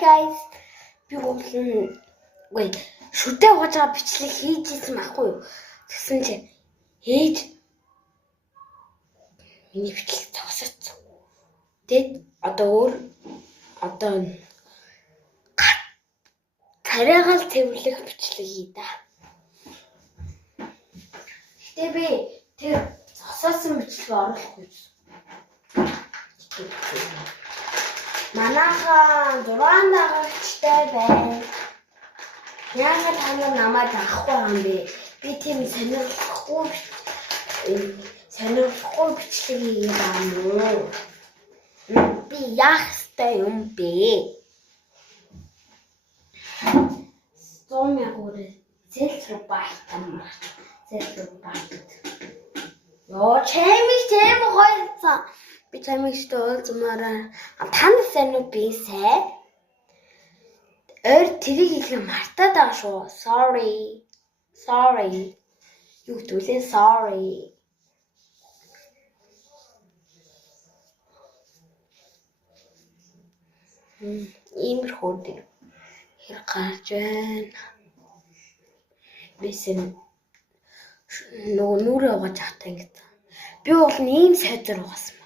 guys. Би уулна. Шүдээ угааж байгаа бичлэг хийж ийсэн байхгүй юу? Тэгсэн чи ээж миний бичлэг зогсоцсон. Тэгэд одоо тариагаал тэмүүлэх бичлэг хий да. Гэтэ би тэр зогсоосон бичлэг оруулахгүй. Манайхан 6 дагагчтай байна. Яагаад та нар намайг авахгүй юм бэ? Би тийм сонирхолтой бичлэг хийгээд байгаа юм. Би яах ёстой юм бэ? 100 мянга зэлрубайтам. Ёо, чамиг хойлцоо. Би чамиг уулзмаараа. Танд сайн уу би сайн? Тэрийг хэлэх мартаад байгаа шүү. Sorry. Юу гэдүүлээ sorry. Иймэрхүү дээ. Хэр гарч байна. Бисэн нүрээ угааж ахтай ингэж. Би бол ийм сайдар угаасан.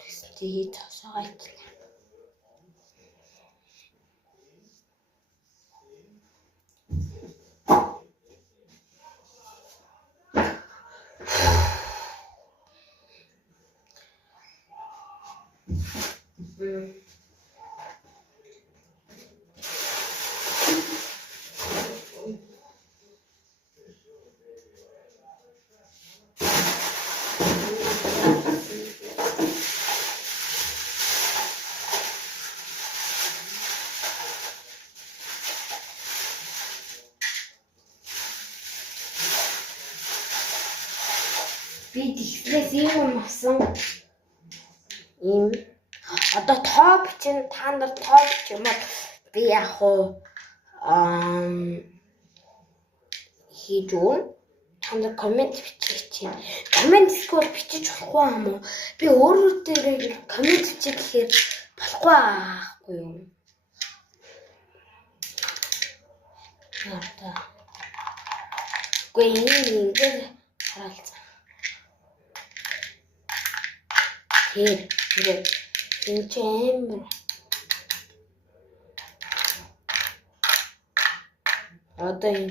Тэгсээ тасаагач. Би тэгслээс юм авсан. Ийм одоо тоо бичин та нар тоо бич юм уу? Би яг уу хийж өгнө. Та нар комент бичих. Комент хийхгүй бичиж болохгүй юм уу? Би өөрөө дээр комент бичих гэхээр болохгүй аахгүй юу? Яа. Гэхдээ ингэж харалцаа. Here. In chamber. Одоо